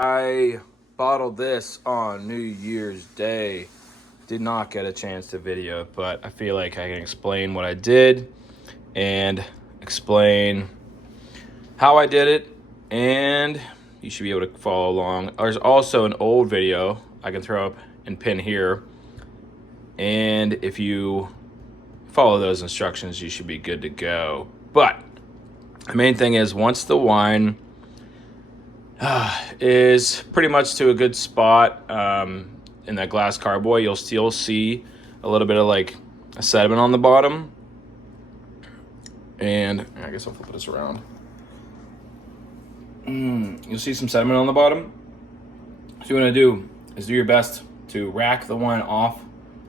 I bottled this on New Year's Day. Did not get a chance to video it, but I feel like I can explain what I did and explain how I did it, and you should be able to follow along. There's also an old video I can throw up and pin here, and if you follow those instructions, you should be good to go. But the main thing is, once the wine is pretty much to a good spot in that glass carboy, you'll still see a little bit of like a sediment on the bottom. And I guess I'll flip this around. You'll see some sediment on the bottom. So what you want to do is do your best to rack the wine off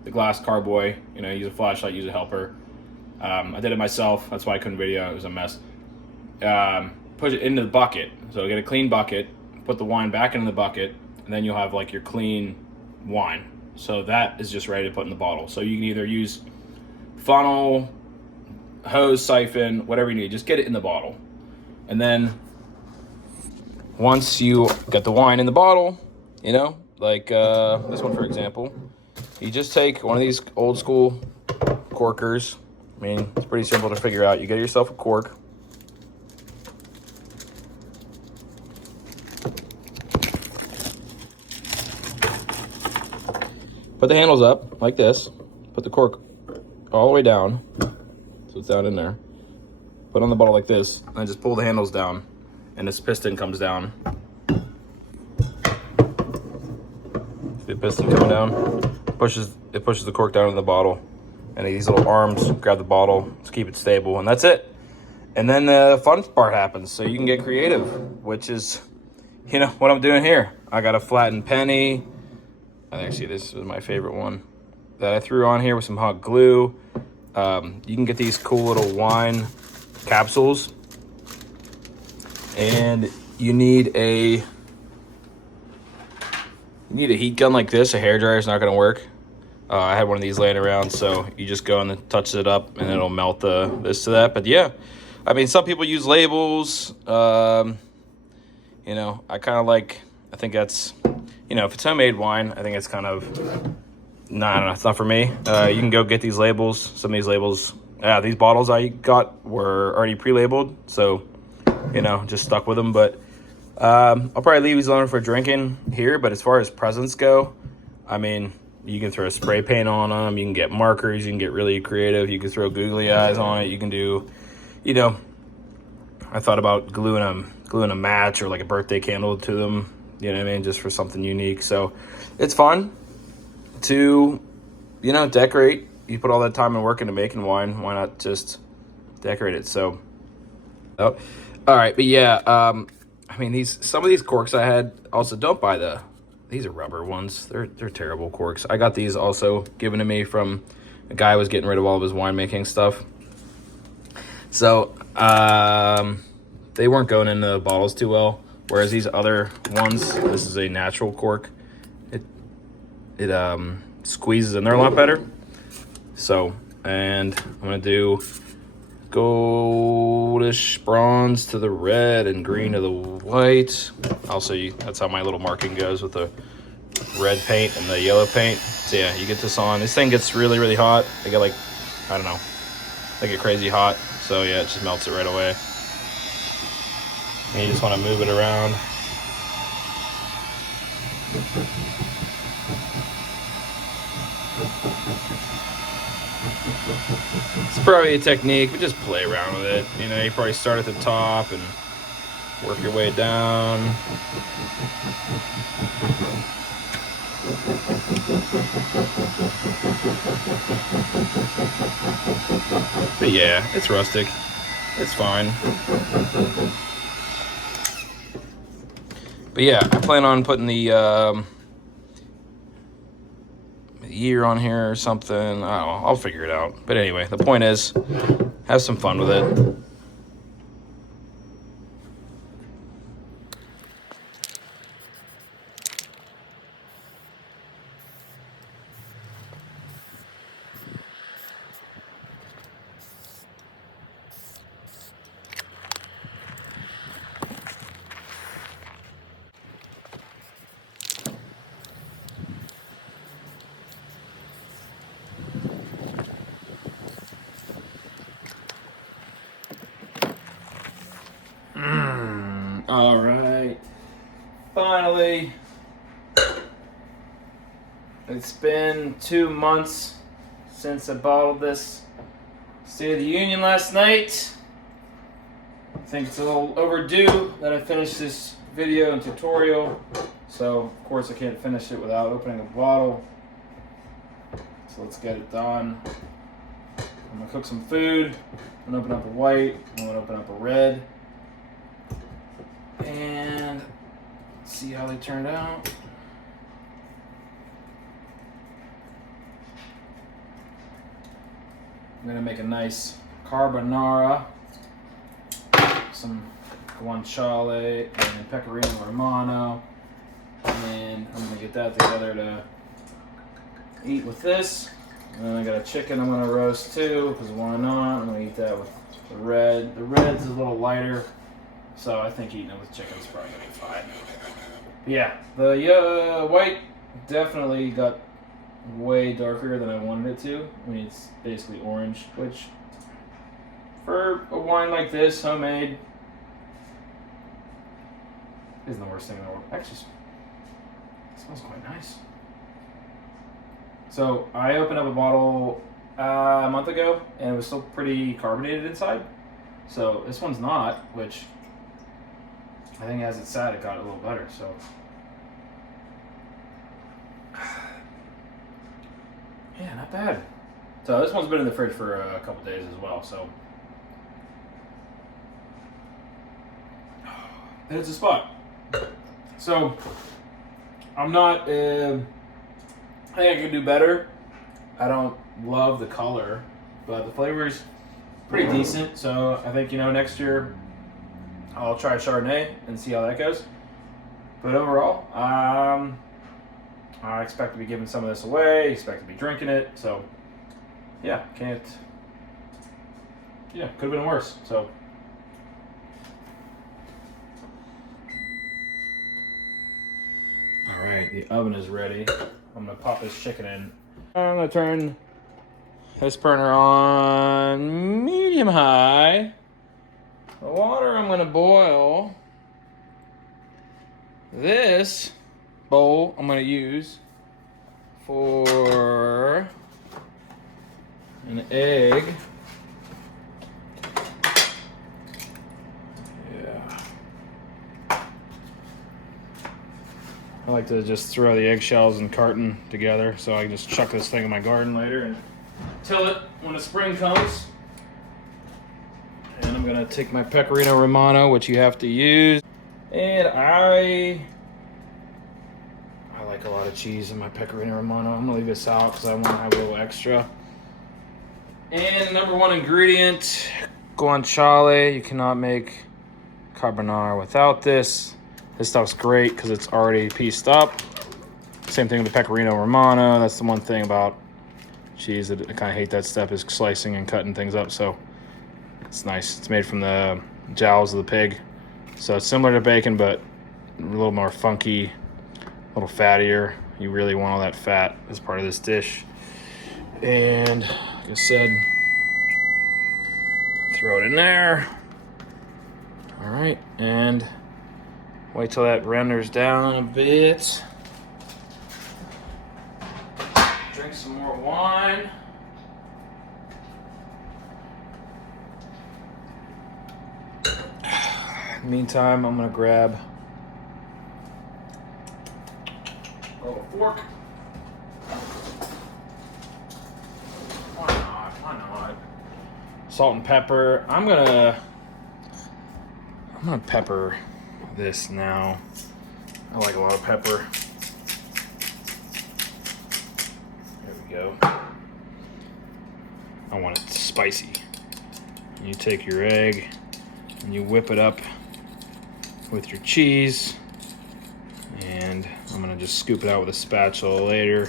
the glass carboy. You know, use a flashlight, use a helper. I did it myself. That's why I couldn't video. It was a mess. Put it into the bucket. So get a clean bucket, put the wine back into the bucket, and then you'll have like your clean wine. So that is just ready to put in the bottle. So you can either use funnel, hose, siphon, whatever you need. Just get it in the bottle. And then once you get the wine in the bottle, you know, like this one for example, you just take one of these old school corkers. I mean, it's pretty simple to figure out. You get yourself a cork. Put the handles up like this. Put the cork all the way down, so it's down in there. Put on the bottle like this, and just pull the handles down, and this piston comes down. The piston coming down pushes the cork down in the bottle, and these little arms grab the bottle to keep it stable, and that's it. And then the fun part happens, so you can get creative, which is, you know, what I'm doing here. I got a flattened penny. Actually, this is my favorite one that I threw on here with some hot glue. You can get these cool little wine capsules, and you need a heat gun like this. A hairdryer is not going to work. I had one of these laying around, so you just go and touch it up, and it'll melt this to that. But yeah, I mean, some people use labels. You know, I think that's, you know, if it's homemade wine, I think it's kind of, nah, it's not for me. You can go get these labels. Some of these labels, these bottles I got were already pre-labeled, so, you know, just stuck with them. But I'll probably leave these alone for drinking here. But as far as presents go, I mean, you can throw spray paint on them. You can get markers. You can get really creative. You can throw googly eyes on it. You can do, you know, I thought about gluing a match or like a birthday candle to them. You know what I mean? Just for something unique. So it's fun to, you know, decorate. You put all that time and work into making wine. Why not just decorate it? So, all right. But yeah, I mean, some of these corks I had, also don't buy these are rubber ones. They're terrible corks. I got these also given to me from a guy who was getting rid of all of his winemaking stuff. So they weren't going into the bottles too well. Whereas these other ones, this is a natural cork. It squeezes in there a lot better. So, and I'm gonna do goldish bronze to the red and green to the white. Also, that's how my little marking goes with the red paint and the yellow paint. So yeah, you get this on. This thing gets really, really hot. They get like, I don't know, they get crazy hot. So yeah, it just melts it right away. And you just want to move it around. It's probably a technique, but just play around with it. You know, you probably start at the top and work your way down. But yeah, it's rustic. It's fine. But yeah, I plan on putting the year on here or something. I don't know. I'll figure it out. But anyway, the point is, have some fun with it. All right. Finally. It's been 2 months since I bottled this State of the Union last night. I think it's a little overdue that I finished this video and tutorial. So, of course, I can't finish it without opening a bottle. So let's get it done. I'm gonna cook some food. I'm gonna open up a white. I'm gonna open up a red. And see how they turned out. I'm gonna make a nice carbonara, some guanciale and pecorino romano, and I'm gonna get that together to eat with this. And then I got a chicken I'm gonna roast too, because why not? I'm gonna eat that with the red. The red's a little lighter, so I think eating it with chicken is probably gonna be fine. But yeah, the white definitely got way darker than I wanted it to. I mean, it's basically orange, which for a wine like this, homemade, isn't the worst thing in the world. Actually, it smells quite nice. So I opened up a bottle a month ago, and it was still pretty carbonated inside. So this one's not, which I think as it sat, it got a little better. So yeah, not bad. So this one's been in the fridge for a couple days as well. So it's a spot. So I'm not. I think I could do better. I don't love the color, but the flavor's pretty decent. So I think, next year I'll try Chardonnay and see how that goes. But overall, I expect to be giving some of this away. Expect to be drinking it. So yeah, could have been worse. So all right, the oven is ready. I'm gonna pop this chicken in. I'm gonna turn this burner on medium high. The water I'm gonna boil. This bowl I'm gonna use for an egg. I like to just throw the eggshells and carton together so I can just chuck this thing in my garden later and till it when the spring comes. And I'm gonna take my pecorino romano, which you have to use. And I like a lot of cheese in my pecorino romano. I'm gonna leave this out because I want to have a little extra. And number one ingredient, guanciale. You cannot make carbonara without this. This stuff's great because it's already pieced up. Same thing with the pecorino romano. That's the one thing about cheese that I kind of hate that step is slicing and cutting things up. So it's nice. It's made from the jowls of the pig. So it's similar to bacon, but a little more funky, a little fattier. You really want all that fat as part of this dish. And like I said, throw it in there. All right, and wait till that renders down a bit. Drink some more wine. Meantime, I'm gonna grab a little fork. Why not? Why not? Salt and pepper. I'm gonna pepper this now. I like a lot of pepper. There we go. I want it spicy. You take your egg and you whip it up with your cheese, and I'm gonna just scoop it out with a spatula later.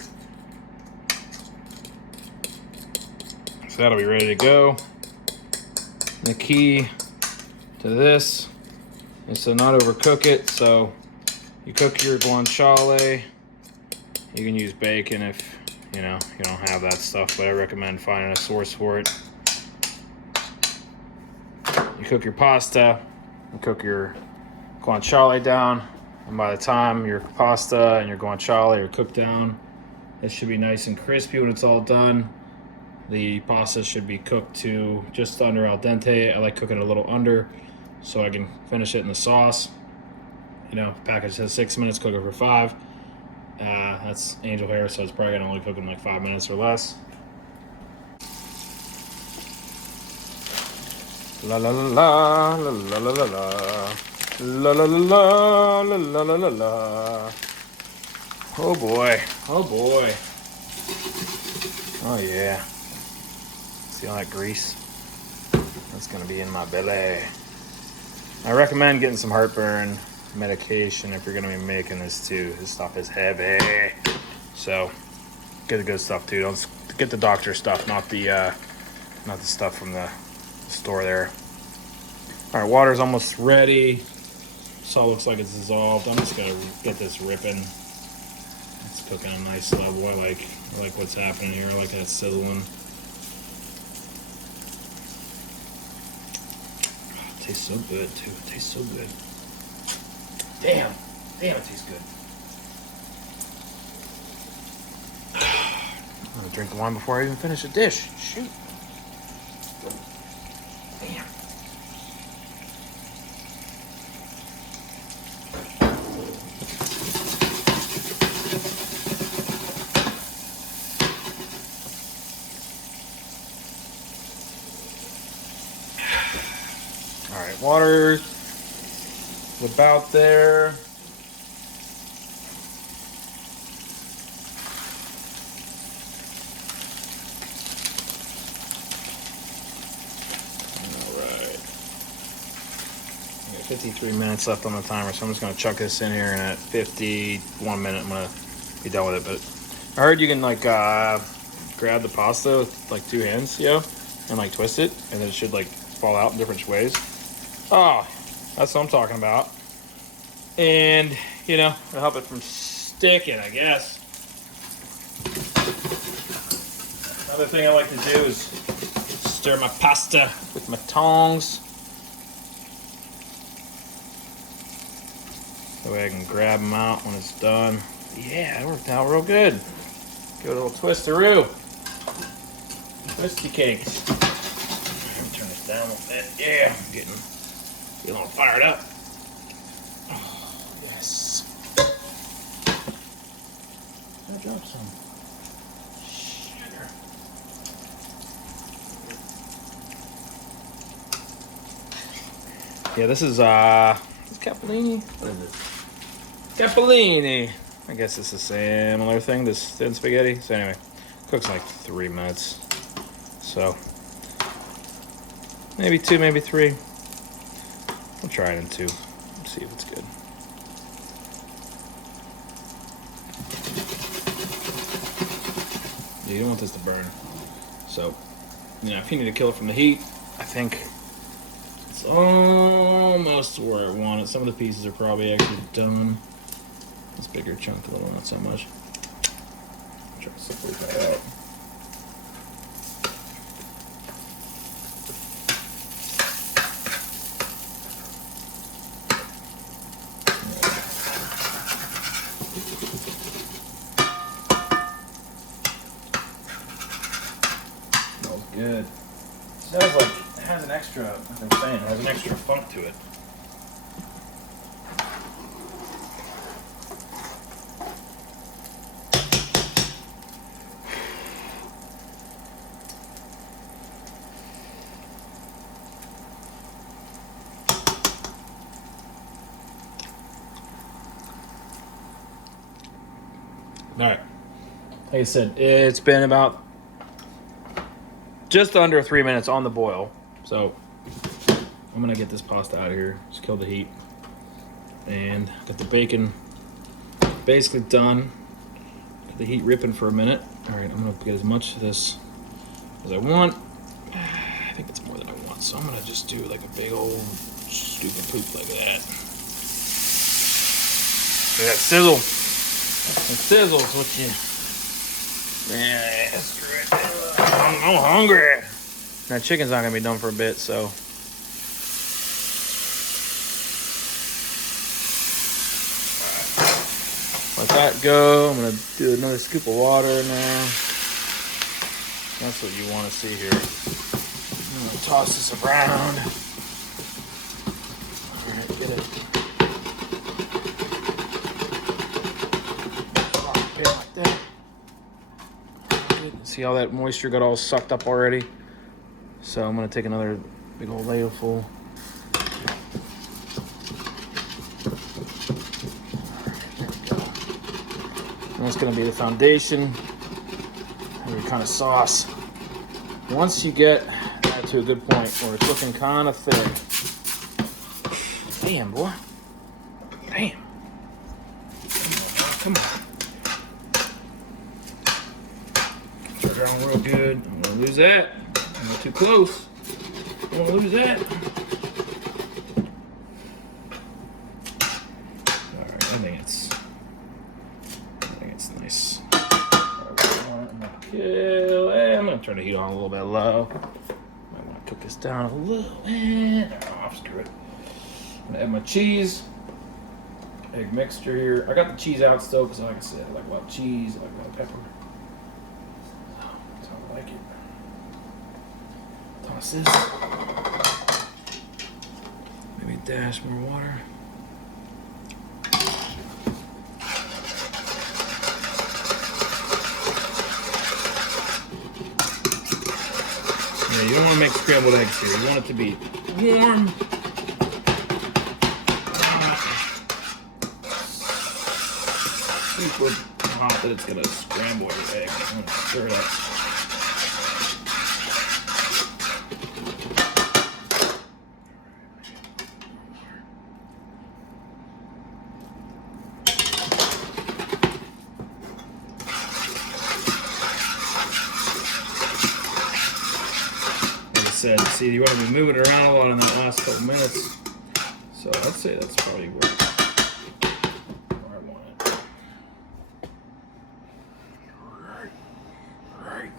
So that'll be ready to go. The key to this is to not overcook it. So you cook your guanciale. You can use bacon if you don't have that stuff, but I recommend finding a source for it. You cook your pasta, you cook your guanciale down. And by the time your pasta and your guanciale are cooked down, it should be nice and crispy when it's all done. The pasta should be cooked to just under al dente. I like cooking it a little under so I can finish it in the sauce. You know, package says 6 minutes, cook it for 5. That's angel hair, so it's probably gonna only cook in like 5 minutes or less. La la la la la la la la la la la la la la la la. Oh boy! Oh boy! Oh yeah! See all that grease? That's gonna be in my belly. I recommend getting some heartburn medication if you're gonna be making this too. This stuff is heavy, so get the good stuff too. Don't get the doctor stuff, not the stuff from the store there. All right, water's almost ready. Salt looks like it's dissolved. I'm just gonna get this ripping. It's cooking a nice level. I like what's happening here. I like that sizzling. It tastes so good too. It tastes so good. Damn, it tastes good. I'm gonna drink the wine before I even finish the dish. Shoot. Damn. All right, water. About there. All right. 53 minutes left on the timer, so I'm just gonna chuck this in here, and at 51 minutes, I'm gonna be done with it. But I heard you can like grab the pasta with like 2 hands, and like twist it, and then it should like fall out in different ways. Oh, that's what I'm talking about. And, it'll help it from sticking, I guess. Another thing I like to do is stir my pasta with my tongs. That way I can grab them out when it's done. Yeah, it worked out real good. Give it a little twistaroo. Twisty cakes. Turn this down a little bit. Yeah, I'm getting all fired up. Oh, yes. I dropped some sugar. Yeah, this is capellini. What is it? Capellini. I guess it's the similar thing, this thin spaghetti. So anyway, cooks like 3 minutes. So maybe 2, maybe 3. I'll try it in 2. See if it's good. Yeah, you don't want this to burn. So, if you need to kill it from the heat, I think it's almost where I want it. Some of the pieces are probably actually done. This bigger chunk, a little, not so much. Try to separate that out. Smells good. It smells like it has an extra, like I'm saying, it has an extra funk to it. All right. Like I said, it's been about just under 3 minutes on the boil. So I'm gonna get this pasta out of here. Just kill the heat. And got the bacon basically done. Got the heat ripping for a minute. All right, I'm gonna get as much of this as I want. I think it's more than I want, so I'm gonna just do like a big old scoop of poop like that. Look at that sizzle. That sizzle's what you. Yeah, screw it. I'm hungry. That chicken's not gonna be done for a bit, so Let that go. I'm gonna do another scoop of water now. That's what you want to see here. I'm gonna toss this around. All right, get it. Okay, like that. See how that moisture got all sucked up already? So I'm gonna take another big old ladle full. And that's gonna be the foundation of your kind of sauce. Once you get that to a good point where it's looking kind of thick. Damn, boy. Damn. Come on. Turn it around real good. I don't want to lose that. I'm not too close. I don't want to lose that. Alright, I think it's nice. Okay, I'm gonna turn the heat on a little bit low. Might want to cook this down a little bit. Oh, screw it. I'm gonna add my cheese, egg mixture here. I got the cheese out still because, like I said, I like a lot of cheese, I like a lot of pepper. That's how I like it. Toss this. Maybe a dash more water. Yeah, you don't want to make scrambled eggs here. You want it to be warm. Super hot that it's gonna scramble your egg. I'm gonna stir it up. Said, see, you want to be moving around a lot in the last couple minutes, so let's say that's probably where I want it. Right.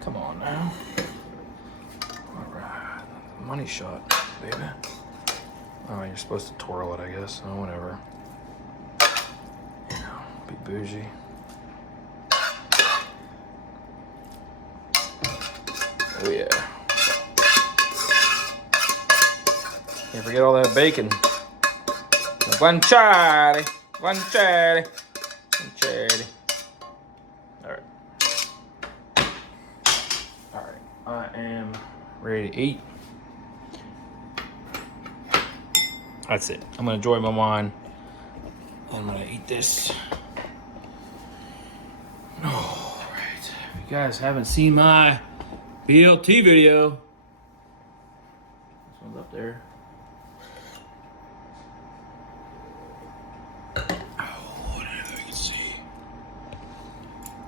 Come on now. All right, money shot, baby. Oh, you're supposed to twirl it, I guess. Oh, whatever. You know, be bougie. Oh yeah. Can't forget all that bacon. Guanciale. Guanciale. Guanciale. Alright. Alright. I am ready to eat. That's it. I'm gonna enjoy my wine. I'm gonna eat this. Alright. If you guys haven't seen my BLT video. This one's up there. Oh, whatever you can see.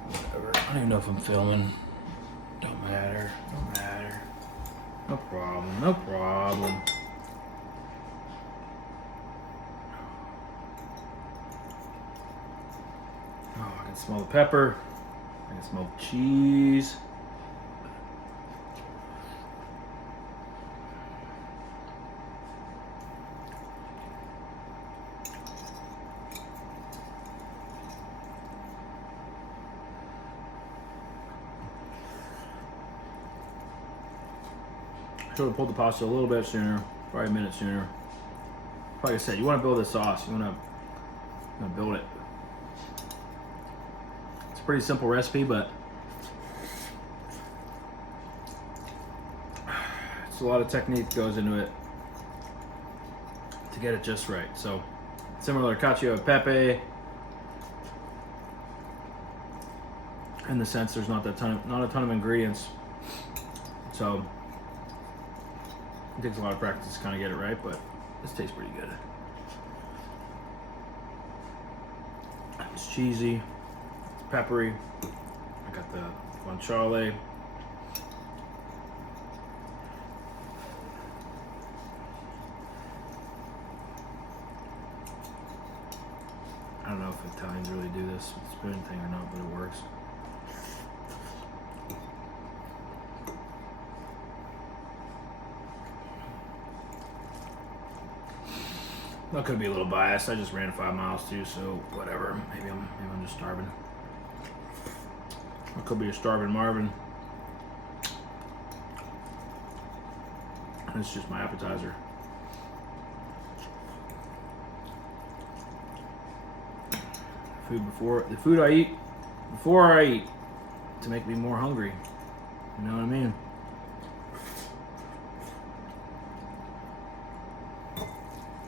Whatever. I don't even know if I'm filming. Don't matter. Don't matter. No problem. No problem. Oh, I can smell the pepper. I can smell the cheese. Should have pulled the pasta a little bit sooner, probably a minute sooner. Like I said, you want to build a sauce. You want to build it. It's a pretty simple recipe, but it's a lot of technique goes into it to get it just right. So similar to cacio e pepe, in the sense there's not a ton of ingredients. So it takes a lot of practice to kind of get it right, but this tastes pretty good. It's cheesy, it's peppery. I got the guanciale. I don't know if Italians really do this with the spoon thing or not, but it works. I could be a little biased. I just ran 5 miles too, so whatever. Maybe I'm just starving. I could be a starving Marvin. It's just my appetizer. The food I eat before I eat to make me more hungry. You know what I mean?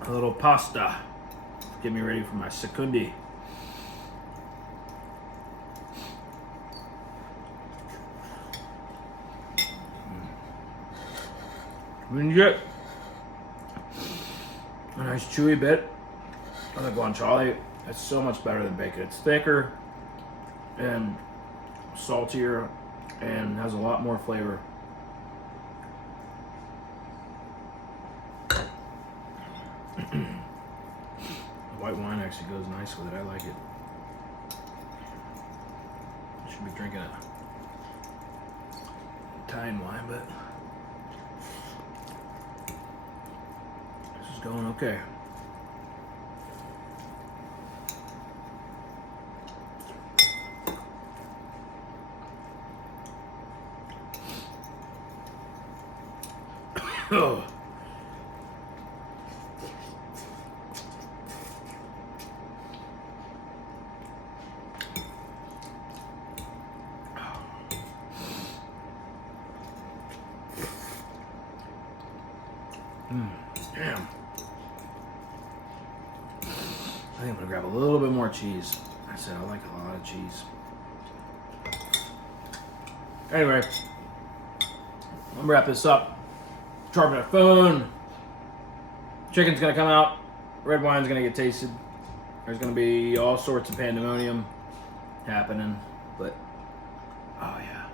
A little pasta. Get me ready for my secundi. When you get a nice chewy bit of the guanciale, it's so much better than bacon. It's thicker and saltier and has a lot more flavor. The white wine actually goes nice with it. I like it. I should be drinking it. Italian wine, but this is going okay. Oh. Damn. I think I'm gonna grab a little bit more cheese. I said I like a lot of cheese. Anyway, I'm gonna wrap this up. Charging my phone. Chicken's gonna come out. Red wine's gonna get tasted. There's gonna be all sorts of pandemonium happening, but oh yeah,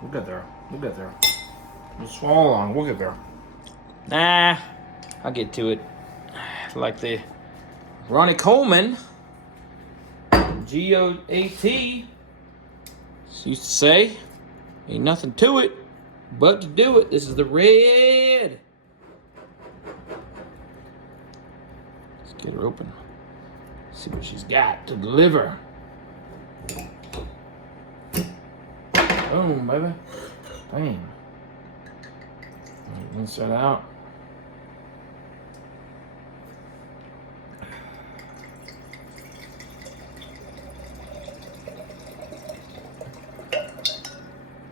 we'll get there. We'll get there. We'll swallow on. We'll get there. Nah, I'll get to it. Like the Ronnie Coleman, GOAT, used to say, ain't nothing to it but to do it. This is the red. Let's get her open. See what she's got to deliver. Boom, baby. Bam. Rinse that out.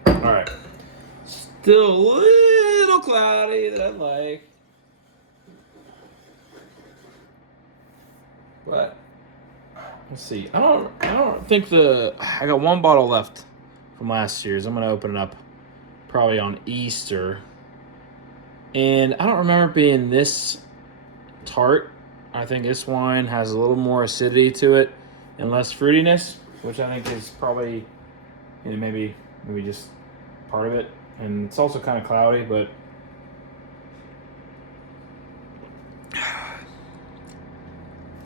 All right. Still a little cloudy that I like. But let's see. I don't think I got one bottle left from last year's. I'm gonna open it up probably on Easter. And I don't remember it being this tart. I think this wine has a little more acidity to it and less fruitiness, which I think is probably, you know, maybe just part of it. And it's also kind of cloudy, but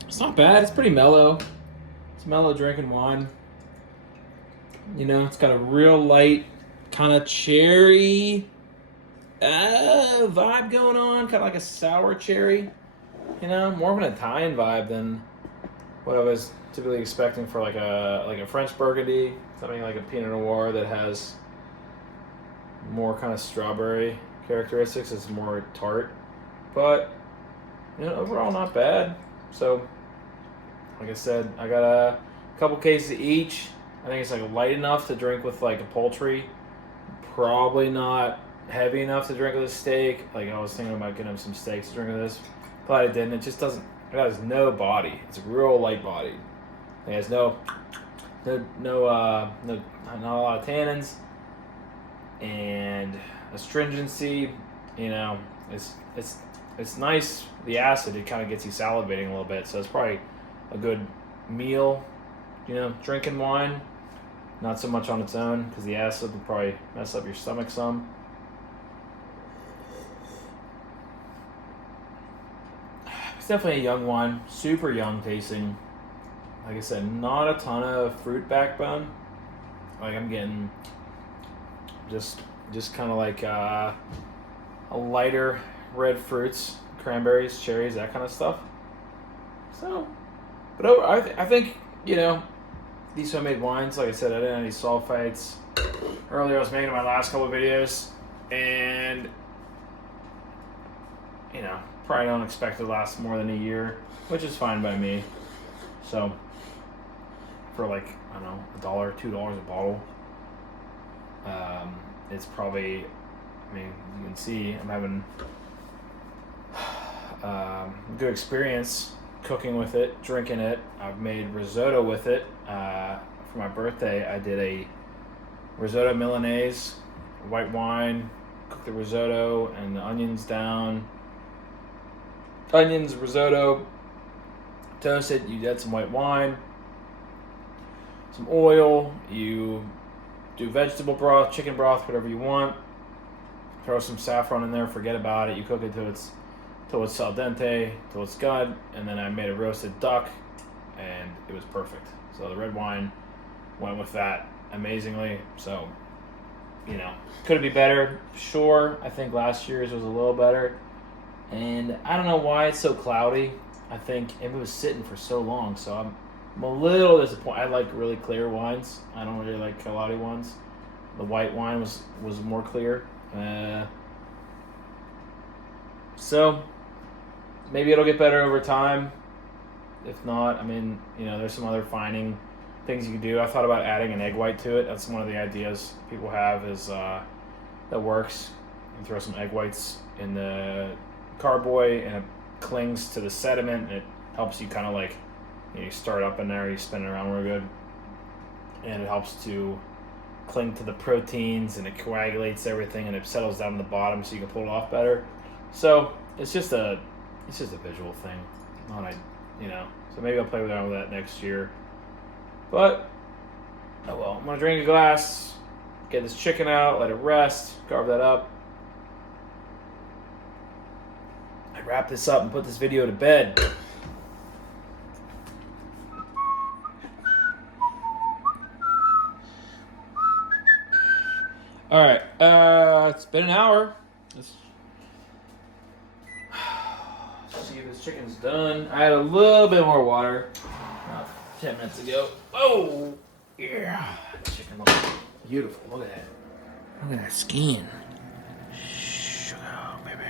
it's not bad. It's pretty mellow. It's mellow drinking wine. You know, it's got a real light kind of cherry vibe going on, kind of like a sour cherry. You know, more of an Italian vibe than what I was typically expecting for like a French Burgundy, something like a Pinot Noir that has more kind of strawberry characteristics. It's more tart, but you know, overall not bad. So, like I said, I got a couple cases of each. I think it's like light enough to drink with like a poultry, probably not heavy enough to drink with a steak. Like I was thinking about getting some steaks to drink with this. Glad I didn't. It just doesn't. It has no body. It's real light body. It has no, not a lot of tannins and astringency. You know, it's nice. The acid, it kind of gets you salivating a little bit. So it's probably a good meal. You know, drinking wine. Not so much on its own because the acid would probably mess up your stomach some. Definitely a young wine, super young tasting. Like I said, not a ton of fruit backbone. Like I'm getting just kind of like a lighter red fruits, cranberries, cherries, that kind of stuff. So, but I think, you know, these homemade wines, like I said, I didn't have any sulfites. Earlier I was making my last couple of videos, and, you know, probably don't expect it to last more than a year, which is fine by me. So, for like, I don't know, $1, $2 a bottle, it's probably, I mean, you can see I'm having good experience cooking with it, drinking it. I've made risotto with it. For my birthday, I did a risotto Milanese, white wine, cooked the risotto and the onions down. Onions, risotto, toasted, you add some white wine, some oil, you do vegetable broth, chicken broth, whatever you want. Throw some saffron in there, forget about it. You cook it till it's al dente, till it's good, and then I made a roasted duck, and it was perfect. So the red wine went with that amazingly. So, you know, could it be better? Sure. I think last year's was a little better. And I don't know why it's so cloudy. I think it was sitting for so long, so I'm a little disappointed. I like really clear wines. I don't really like cloudy ones. The white wine was more clear. So maybe it'll get better over time. If not, I mean, you know, there's some other fining things you can do. I thought about adding an egg white to it. That's one of the ideas people have is that works. You throw some egg whites in the carboy and it clings to the sediment and it helps you kind of like, you know, you start up in there, you spin it around real good, and it helps to cling to the proteins and it coagulates everything and it settles down in the bottom so you can pull it off better. So it's just a visual thing, not you know. So maybe I'll play around with that next year. But oh well, I'm gonna drink a glass, get this chicken out, let it rest, carve that up. I wrap this up and put this video to bed. All right, it's been an hour. Let's see if this chicken's done. I had a little bit more water about 10 minutes ago. Oh, yeah. Chicken looks beautiful. Look at that. Look at that skin. Oh, baby.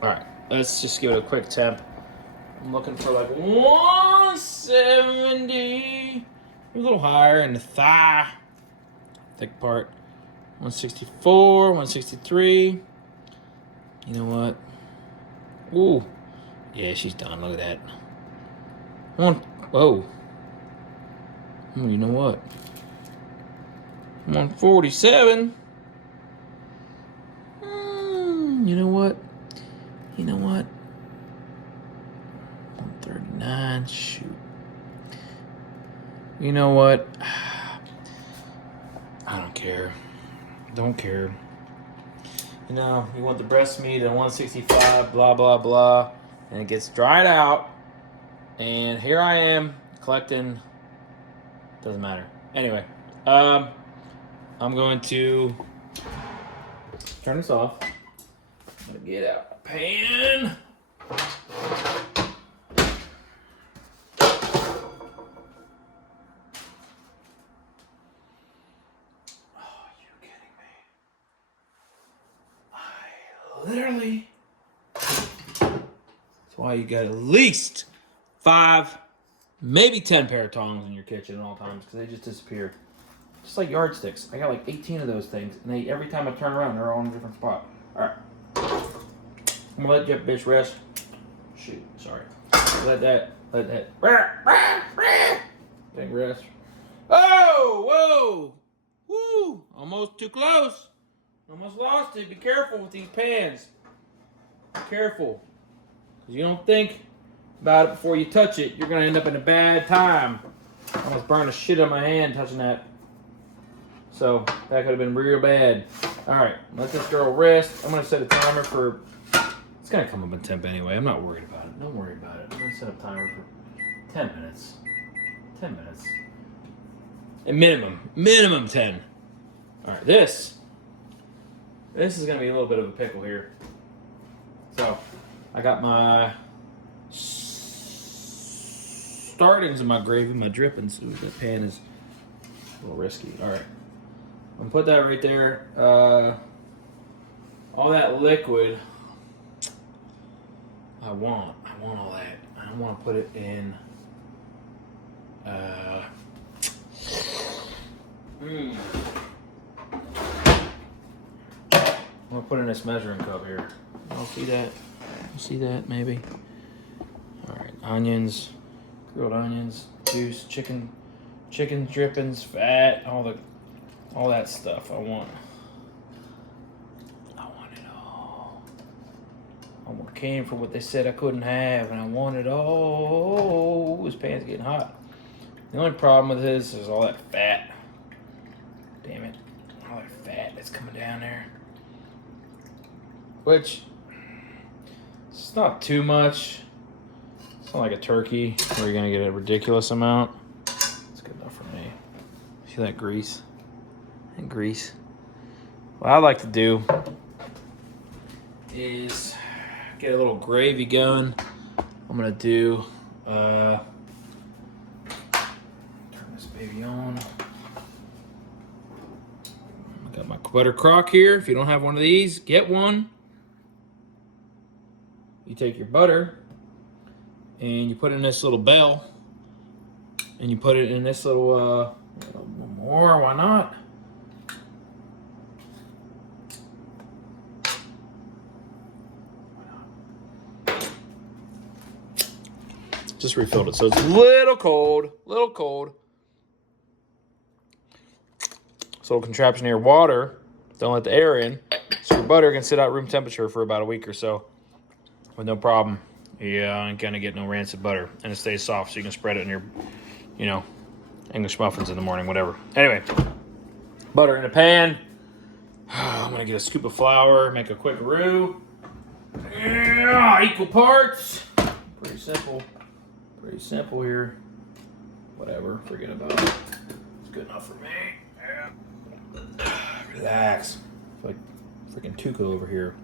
All right, let's just give it a quick temp. I'm looking for like 170. A little higher in the thigh. Thick part. 164, 163. You know what? Ooh. Yeah, she's done. Look at that. Whoa. You know what? 147. You know what? 139. Shoot. You know what? I don't care. Don't care. You know, you want the breast meat at 165, blah, blah, blah. And it gets dried out. And here I am collecting. Doesn't matter. Anyway, I'm going to turn this off. I'm going to get out a pan. Literally. That's why you got at least 5, maybe 10 pair of tongs in your kitchen at all times because they just disappear. Just like yardsticks. I got like 18 of those things, and every time I turn around, they're all in a different spot. All right. I'm gonna let that bitch rest. Shoot, sorry. Let that thing rest. Oh, whoa, woo! Almost too close. Almost lost it. Be careful with these pans. Be careful. Because you don't think about it before you touch it, you're going to end up in a bad time. I almost burned the shit out of my hand touching that. So, that could have been real bad. Alright, let this girl rest. I'm going to set a timer for... It's going to come up in temp anyway. I'm not worried about it. Don't worry about it. I'm going to set a timer for 10 minutes. 10 minutes. A minimum. Minimum 10. Alright, This is going to be a little bit of a pickle here. So I got my startings of my gravy, my drippings. Ooh, that pan is a little risky. All right, I'm gonna put that right there. All that liquid. I want all that. I want to put it in. I'm gonna put in this measuring cup here. I'll see that. See that maybe. All right, onions, grilled onions, juice, chicken drippings, fat, all that stuff. I want it all. I came for what they said I couldn't have, and I want it all. This pan's getting hot. The only problem with this is all that fat. Damn it, all that fat that's coming down there. Which, it's not too much. It's not like a turkey where you're gonna get a ridiculous amount. It's good enough for me. See that grease? And grease. What I like to do is get a little gravy going. I'm gonna do, turn this baby on. I got my butter crock here. If you don't have one of these, get one. You take your butter and you put it in this little bell, and you put it in this little, more, why not? Just refilled it, so it's a little cold, So contraption here, water, don't let the air in, so your butter can sit at room temperature for about a week or so with no problem. You ain't gonna get no rancid butter, and it stays soft, so you can spread it in your, English muffins in the morning, whatever. Anyway, butter in a pan. I'm gonna get a scoop of flour, make a quick roux. Yeah, equal parts. Pretty simple here. Whatever, forget about it. It's good enough for me. Yeah. Relax. I feel like freaking Tuca over here.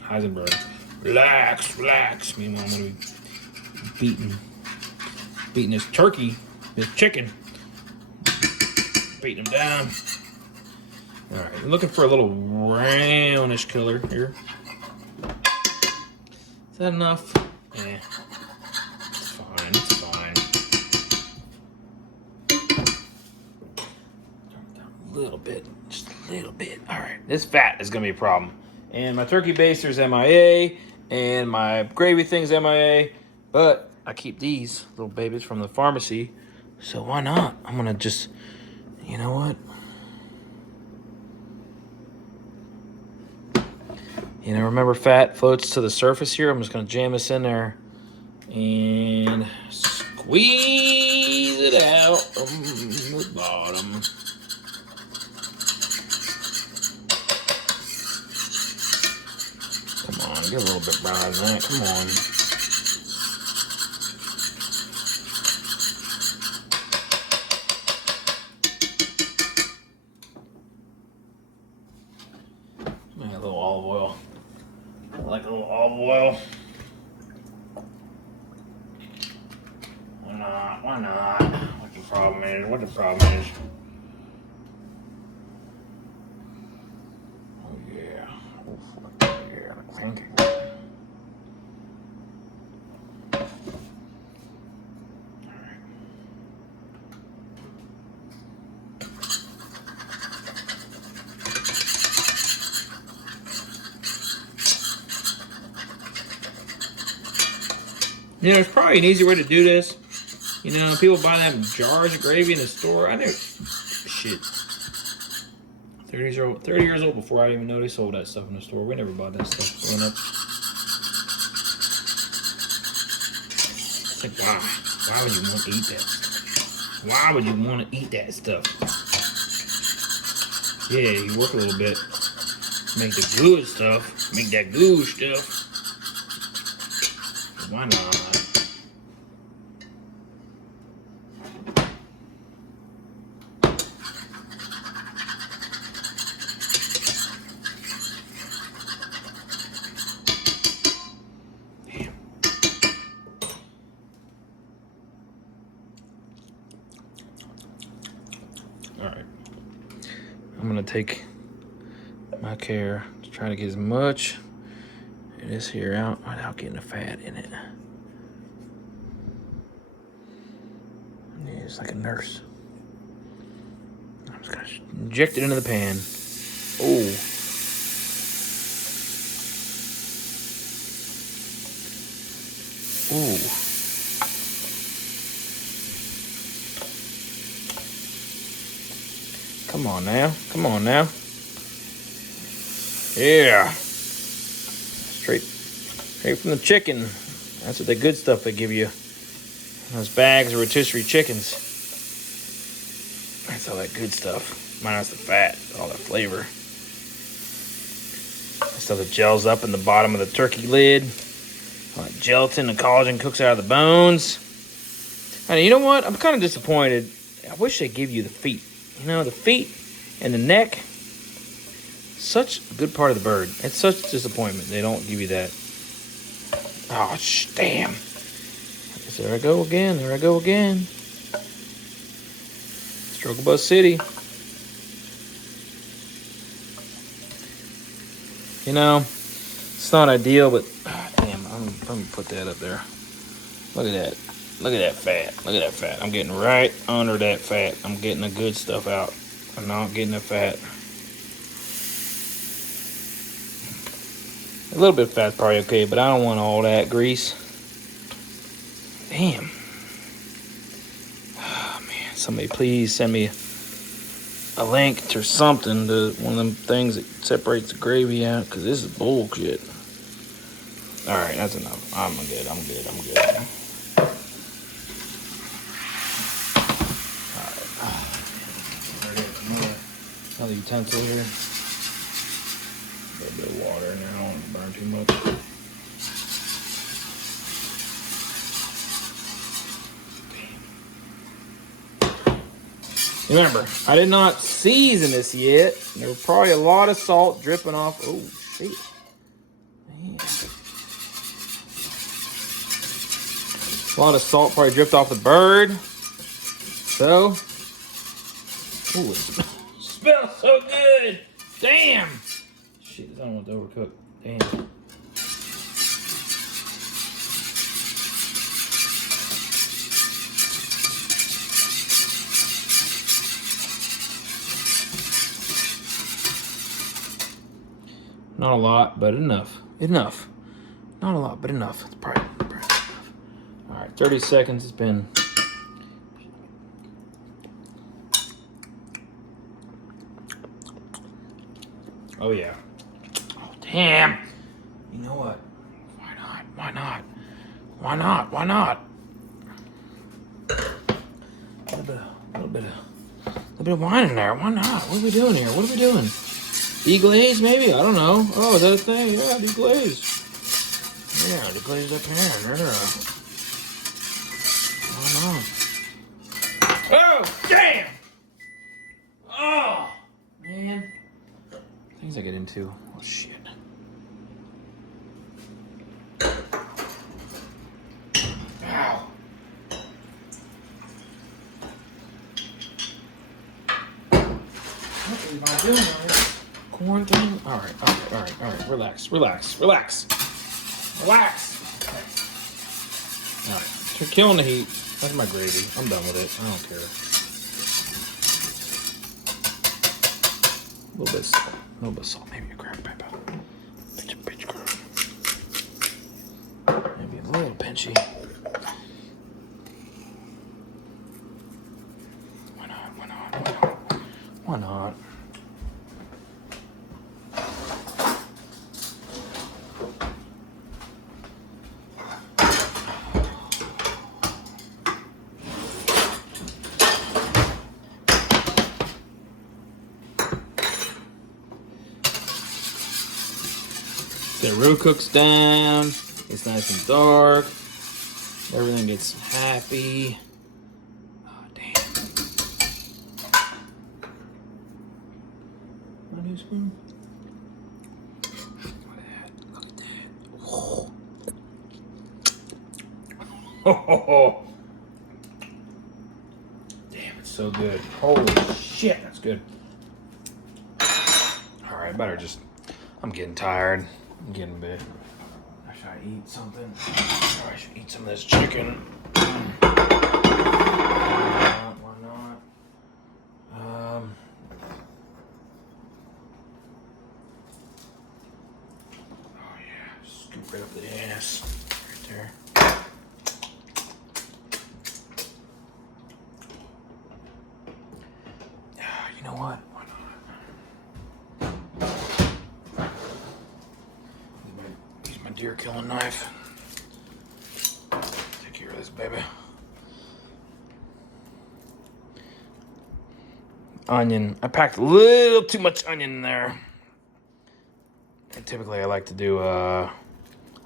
Heisenberg. Relax. Meanwhile, I'm gonna be beating this turkey, this chicken. Beating him down. All right, I'm looking for a little brownish color here. Is that enough? Yeah. It's fine. Turn it down a little bit, just a little bit. All right, this fat is gonna be a problem. And my turkey baster's MIA, and my gravy thing's MIA, but I keep these little babies from the pharmacy, so why not? I'm gonna just, you know what? Remember fat floats to the surface here. I'm just gonna jam this in there and squeeze it out from the bottom. Come on, get a little bit browner than that. Come on. Maybe a little olive oil. I like a little olive oil. Why not? What the problem is? Oh yeah. Yeah, the pancake. There's probably an easier way to do this. People buy them jars of gravy in the store. I knew, shit. 30 years old before I even know they sold that stuff in the store. We never bought that stuff growing up. It's like, why would you want to eat that stuff? Why would you want to eat that stuff? Yeah, you work a little bit. Make the good stuff. Make that good stuff. Why not? I'm gonna take my care to try to get as much of this here out without getting the fat in it. Yeah, it's like a nurse. I'm just gonna inject it into the pan. Oh. Ooh. Come on now. Come on now. Yeah. Straight from the chicken. That's what the good stuff they give you. Those bags of rotisserie chickens. That's all that good stuff. Minus the fat, all that flavor. That stuff that gels up in the bottom of the turkey lid. All that gelatin and collagen cooks out of the bones. And you know what? I'm kind of disappointed. I wish they give you the feet. You know, the feet and the neck. Such a good part of the bird. It's such a disappointment they don't give you that. Oh, damn. There I go again. There I go again. Struggle Bus City. You know, it's not ideal, but damn, I'm gonna put that up there. Look at that. Look at that fat. Look at that fat. I'm getting right under that fat. I'm getting the good stuff out. I'm not getting the fat. A little bit of fat's probably okay, but I don't want all that grease. Damn. Oh, man. Somebody please send me a link or something to one of them things that separates the gravy out, because this is bullshit. All right, that's enough. I'm good. All right. Another utensil here. A little bit of water in there. I don't want to burn too much. Remember, I did not season this yet. There was probably a lot of salt dripping off. Oh, shit. Man. A lot of salt probably dripped off the bird. So, ooh, it smells so good. Damn. Shit, I don't want to overcook. Damn. Not a lot, but enough. Enough. Not a lot, but enough. It's probably enough. All right, 30 seconds. It's been. Oh, yeah. Oh, damn. You know what? Why not? Why not? Why not? Why not? A little bit of wine in there. Why not? What are we doing here? What are we doing? Deglaze, maybe? I don't know. Oh, is that a thing? Yeah, deglaze. Yeah, deglaze up here. Why not? Oh, damn! Oh, man. Things I get into. Oh, shit. Ow. What am I doing? Quarantine? All right. Relax. All right. You're killing the heat. That's my gravy. I'm done with it. I don't care. A little bit of salt. Maybe a cracked pepper. Pinch girl. Maybe a little pinchy. Why not? The roux cooks down. It's nice and dark. Everything gets happy. Oh, damn. My new spoon. Look at that. Oh. Damn, it's so good. Holy shit, that's good. better just, I'm getting tired. I'm getting a bit. Should I eat something? Or I should eat some of this chicken. Why not? Oh yeah, scoop right up the ass. Right there. You know what? Why not? Use my deer killing knife. Take care of this baby. Onion. I packed a little too much onion in there. And typically I like to do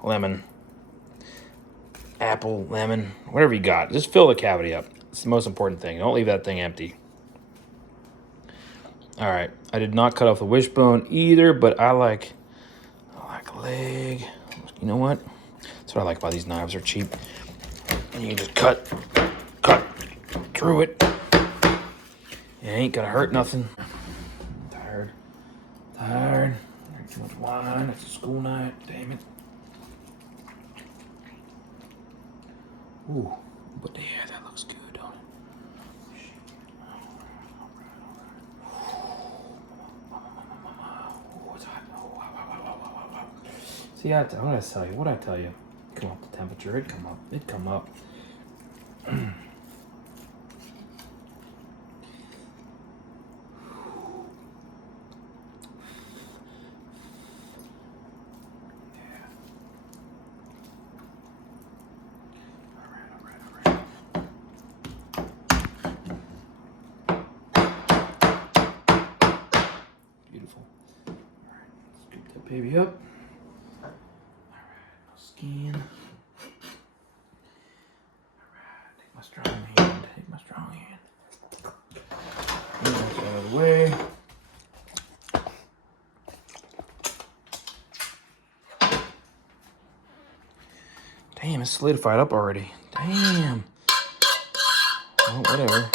lemon, apple, lemon, whatever you got. Just fill the cavity up. It's the most important thing. Don't leave that thing empty. All right. I did not cut off the wishbone either, but I like leg. You know what? That's what I like about these knives. They're cheap. And you can just cut through it. It ain't gonna hurt nothing. Tired. Too much wine. It's a school night. Damn it. Ooh, but yeah, that looks good, don't it? Oh, it's hot. Oh, wow. See, I'm gonna tell you. What'd I tell you? Come up the temperature. It'd come up. Beautiful. All right, scoop that baby up. All right, I'll scan. All right, take my strong hand. Move this out of the way. Damn, it's solidified up already. Damn. Well, whatever.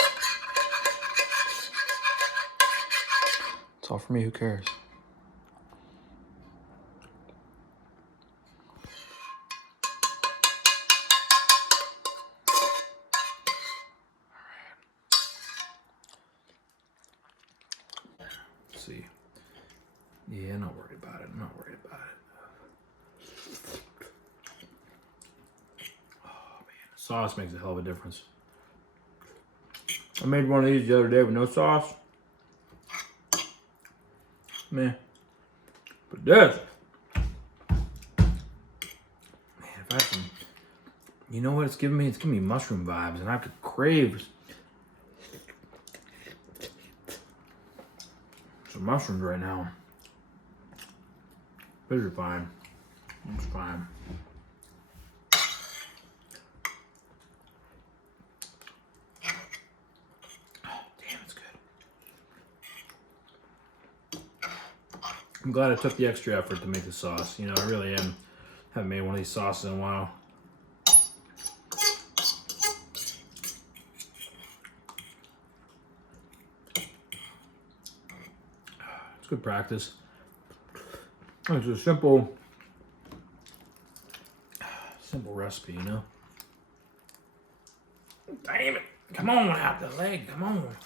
It's all for me, who cares? Let's see. Yeah, not worried about it. Oh man, the sauce makes a hell of a difference. I made one of these the other day with no sauce. Man. But this. Man, if I had some, you know what it's giving me? It's giving me mushroom vibes, and I could crave some mushrooms right now. These are fine. It's fine. Damn, it's good. I'm glad I took the extra effort to make the sauce. You know, I really am. Haven't made one of these sauces in a while. It's good practice. It's a simple recipe, you know? Damn it. Come on out the leg. Come on.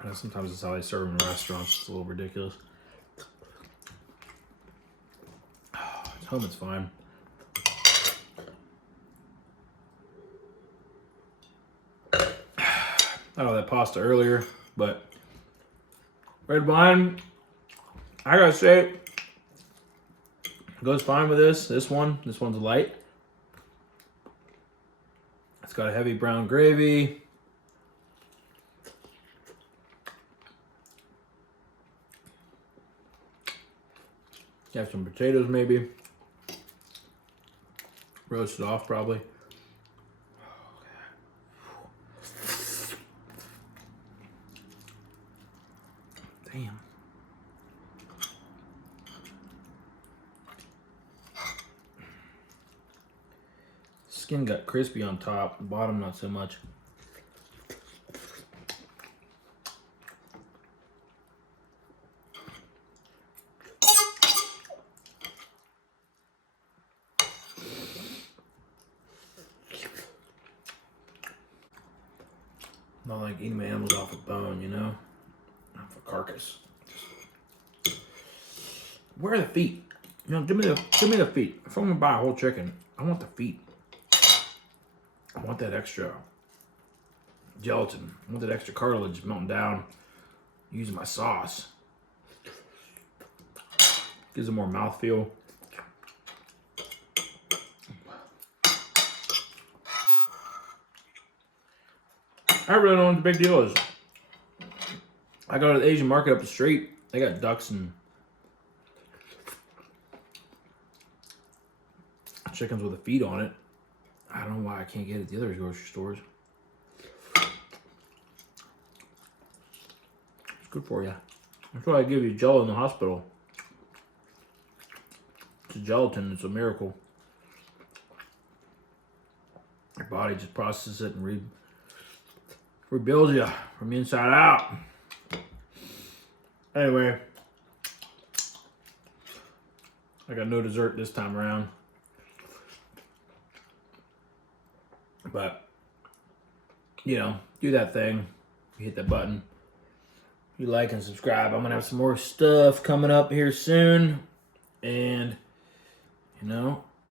I know sometimes it's how they serve them in restaurants. It's a little ridiculous. At home, it's fine. I had all that pasta earlier, but red wine, I gotta say, goes fine with this. This one's light. It's got a heavy brown gravy. You have some potatoes maybe. Roasted off probably. Damn. Skin got crispy on top, the bottom not so much. Not like eating my animals off a bone, you know? Off a carcass. Where are the feet? You know, give me the feet. If I'm gonna buy a whole chicken, I want the feet. I want that extra gelatin. I want that extra cartilage melting down using my sauce. Gives it more mouthfeel. I really don't know what the big deal is. I go to the Asian market up the street. They got ducks and chickens with a feed on it. I don't know why I can't get it at the other grocery stores. It's good for you. That's why I give you Jello in the hospital. It's a gelatin. It's a miracle. Your body just processes it and rebuilds you from the inside out. Anyway, I got no dessert this time around. But, you know, do that thing. You hit that button. You like and subscribe. I'm going to have some more stuff coming up here soon. And, you know,